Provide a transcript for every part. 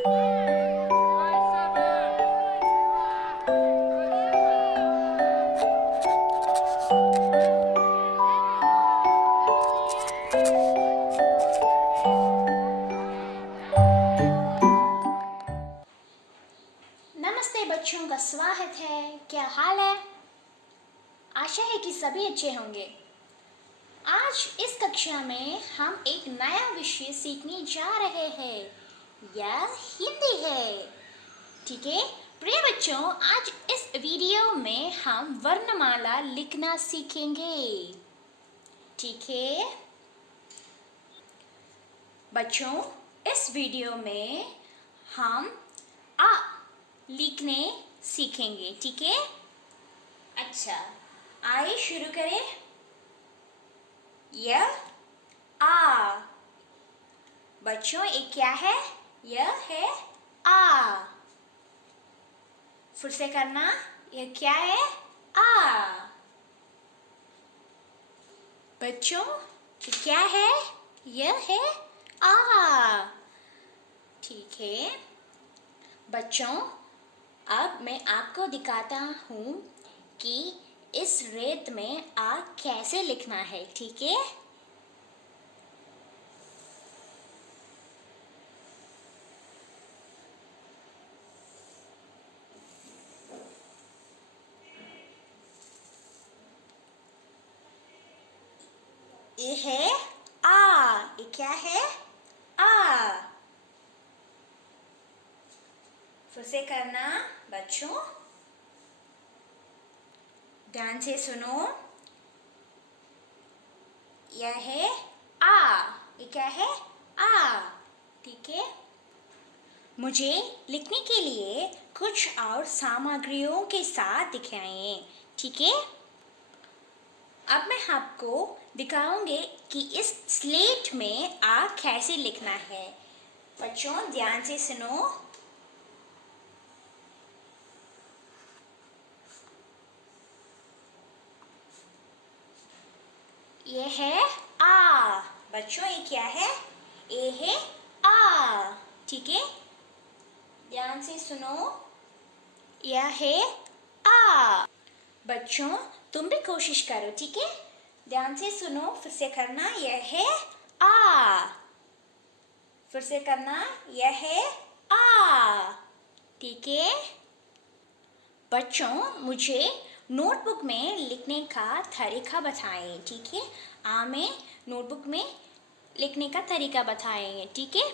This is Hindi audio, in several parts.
नमस्ते बच्चों का स्वागत है। क्या हाल है? आशा है कि सभी अच्छे होंगे। आज इस कक्षा में हम एक नया विषय सीखने जा रहे हैं। यह हिंदी है। ठीक है प्रिय बच्चों, आज इस वीडियो में हम वर्णमाला लिखना सीखेंगे। ठीक है बच्चों, इस वीडियो में हम आ लिखने सीखेंगे। ठीक है, अच्छा आइए शुरू करें। यह आ। बच्चों ये क्या है? यह है आ। फिर से करना। यह क्या है? आ। बच्चों ये क्या है? यह है आ। ठीक है बच्चों, अब मैं आपको दिखाता हूँ कि इस रेत में आ कैसे लिखना है। ठीक है, ये है आ। ये क्या है? आ। फिर से करना बच्चों, ध्यान से सुनो। यह है आ। ये क्या है? आ। ठीक है, मुझे लिखने के लिए कुछ और सामग्रियों के साथ दिखाएं। ठीक है, अब मैं आपको दिखाऊंगी कि इस स्लेट में आ कैसे लिखना है। बच्चों ध्यान से सुनो। ये है आ। बच्चों ये क्या है? ये है आ। ठीक है, ध्यान से सुनो। यह है आ। बच्चों तुम भी कोशिश करो। ठीक है, ध्यान से सुनो। फिर से करना। यह है आ। फिर से करना। यह है आ। ठीक है बच्चों, मुझे नोटबुक में लिखने का तरीका बताएं। ठीक है, आ में नोटबुक में लिखने का तरीका बताएंगे। ठीक है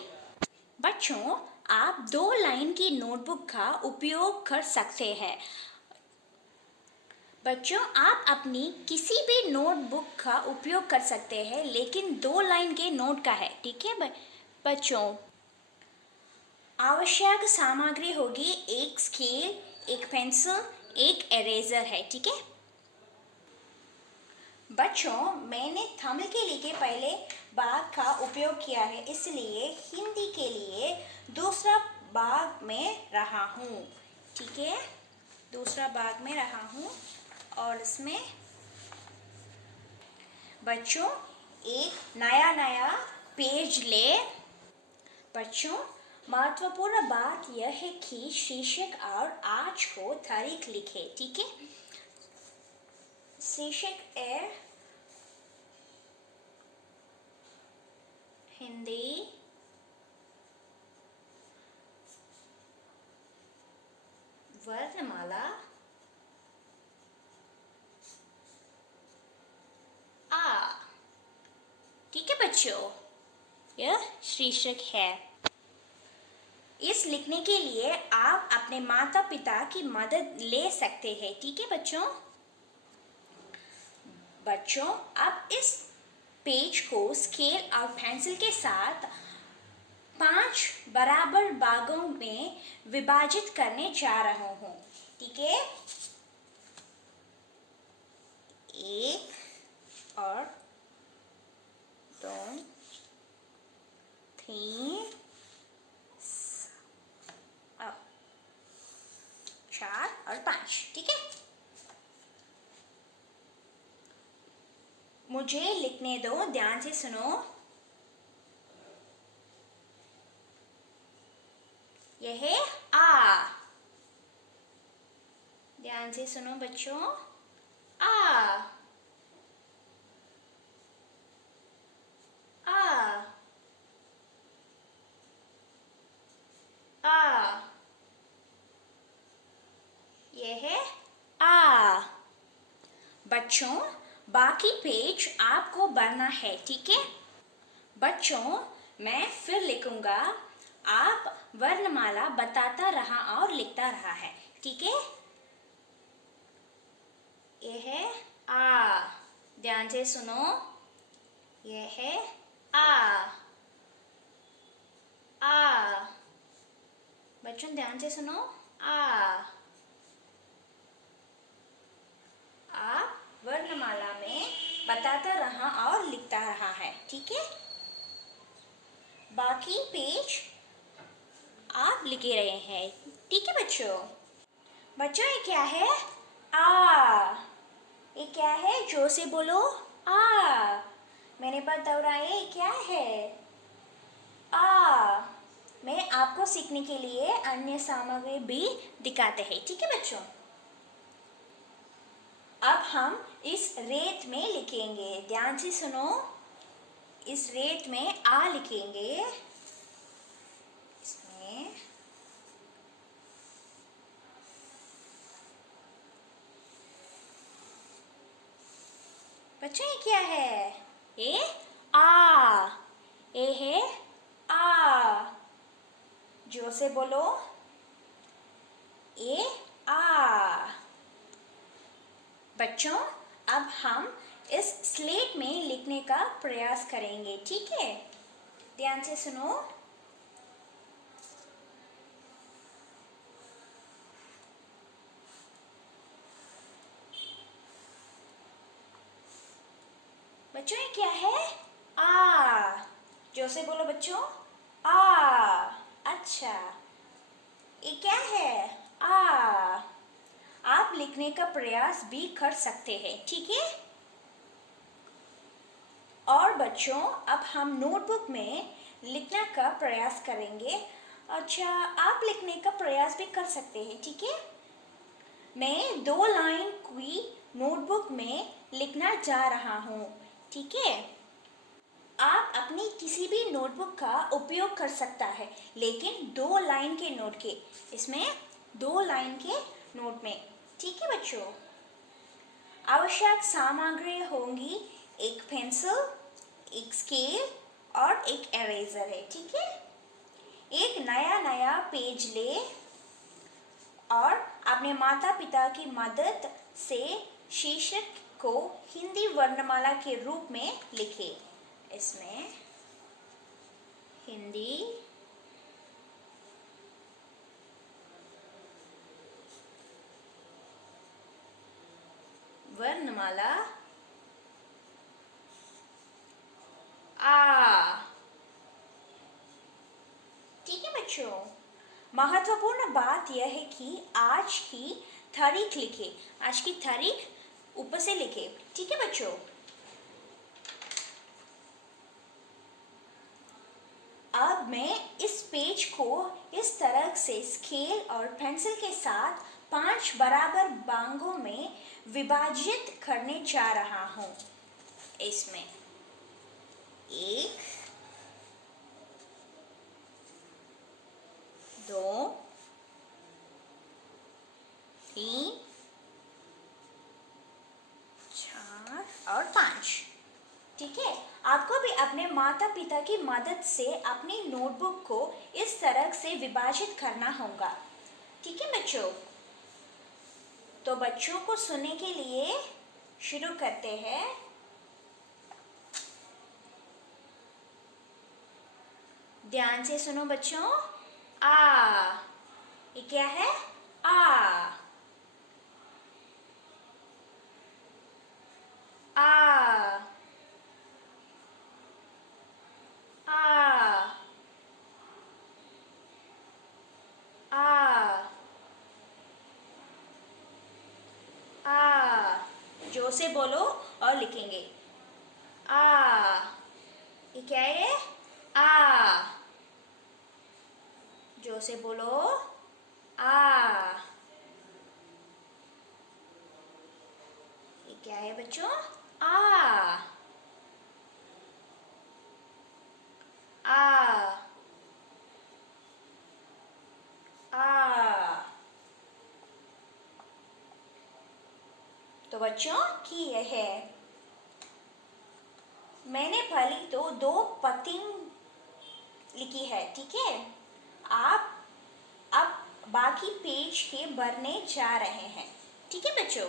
बच्चों, आप 2 लाइन की नोटबुक का उपयोग कर सकते हैं। बच्चों आप अपनी किसी भी नोटबुक का उपयोग कर सकते हैं, लेकिन 2 लाइन के नोट का है। ठीक है बच्चों, आवश्यक सामग्री होगी एक स्केल, एक पेंसिल, एक इरेजर है। ठीक है बच्चों, मैंने तमिल के लिए पहले भाग का उपयोग किया है, इसलिए हिंदी के लिए दूसरा भाग में रहा हूँ। ठीक है, दूसरा भाग में रहा हूँ और इसमें बच्चों एक नया पेज ले। बच्चों महत्वपूर्ण बात यह है कि शीर्षक और आज को तारीख लिखे। ठीक है, शीर्षक है हिंदी वर्णमाला आ। ठीक है बच्चों, यह शीर्षक है। इस लिखने के लिए आप अपने माता पिता की मदद ले सकते हैं। ठीक है बच्चों अब इस पेज को स्केल और पेंसिल के साथ 5 बराबर भागों में विभाजित करने जा रहा हूँ। ठीक है, 1 और 2 3 4 और 5। ठीक है, मुझे लिखने दो, ध्यान से सुनो। यह है आ। ध्यान से सुनो बच्चों, आ आ आ, यह है आ। बच्चों बाकी पेज आपको भरना है, ठीक है बच्चों। मैं फिर लिखूंगा, आप वर्णमाला बताता रहा और लिखता रहा है, ठीक है। यह है आ। ध्यान से सुनो, यह है आ। आ। बच्चों ध्यान से सुनो, आ। आप वर्णमाला में बताता रहा और लिखता रहा है, ठीक है। बाकी पेज आप लिखे रहे हैं, ठीक है बच्चों। बच्चों ये क्या है? आ। ये क्या है? जोर से बोलो, आ। मैंने पर दोहराया, ये क्या है? आ। मैं आपको सीखने के लिए अन्य सामग्री भी दिखाते हैं, ठीक है बच्चों। अब हम इस रेत में लिखेंगे, ध्यान से सुनो। इस रेत में आ लिखेंगे, इसमें बच्चों ये क्या है? ये आ। ये है आ। जोर से बोलो, ए आ। बच्चों अब हम इस स्लेट में लिखने का प्रयास करेंगे, ठीक है। ध्यान से सुनो। बच्चों ये क्या है? आ। जोर से बोलो बच्चों, आ। अच्छा, ये क्या है? आ। आप लिखने का प्रयास भी कर सकते हैं, ठीक है। और बच्चों अब हम नोटबुक में लिखने का प्रयास करेंगे। अच्छा, आप लिखने का प्रयास भी कर सकते हैं, ठीक है। मैं 2 लाइन की नोटबुक में लिखना जा रहा हूँ, ठीक है। आप अपनी किसी भी नोटबुक का उपयोग कर सकता है, लेकिन 2 लाइन के नोट के, इसमें 2 लाइन के नोट में, ठीक है बच्चों। आवश्यक सामग्री होंगी एक पेंसिल, एक स्केल और एक इरेजर है, ठीक है। एक नया पेज ले और अपने माता पिता की मदद से शीर्षक को हिंदी वर्णमाला के रूप में लिखे। इसमें हिंदी वर्णमाला आ, ठीक है बच्चों। महत्वपूर्ण बात यह है कि आज की तारीख लिखे, आज की तारीख ऊपर से लिखे, ठीक है बच्चों। अब मैं इस पेज को इस तरह से स्केल और पेंसिल के साथ 5 बराबर भागों में विभाजित करने जा रहा हूँ। इसमें 1 2 3 4 और 5, ठीक है। आपको भी अपने माता पिता की मदद से अपनी नोटबुक को इस तरह से विभाजित करना होगा, ठीक है बच्चों। तो बच्चों को सुनने के लिए शुरू करते हैं। ध्यान से सुनो बच्चों, आ। ये क्या है? आ। आ। आ। आ। आ। जोर से बोलो और लिखेंगे, आ। ये क्या है? आ। जोर से बोलो, आ। ये क्या है बच्चों? आ। आ। आ। तो बच्चों की यह है, मैंने पहले तो 2 पत्तियां लिखी है, ठीक है। आप अब बाकी पेज के भरने जा रहे हैं, ठीक है बच्चों।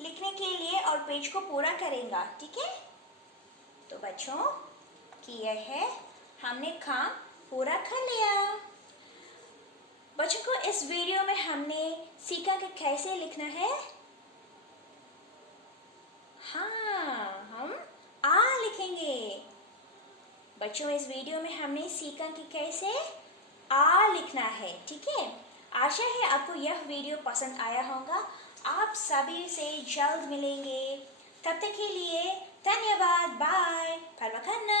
लिखने के लिए और पेज को पूरा करेंगे, ठीक है। तो बच्चों की यह है, हमने काम पूरा कर लिया। बच्चों को इस वीडियो में हमने सीखा कि कैसे लिखना है। हाँ, हम आ लिखेंगे। बच्चों इस वीडियो में हमने सीखा कि कैसे आ लिखना है, ठीक है। आशा है आपको यह वीडियो पसंद आया होगा। आप सभी से जल्द मिलेंगे। तब तक के लिए धन्यवाद। बाय। परवा खाना।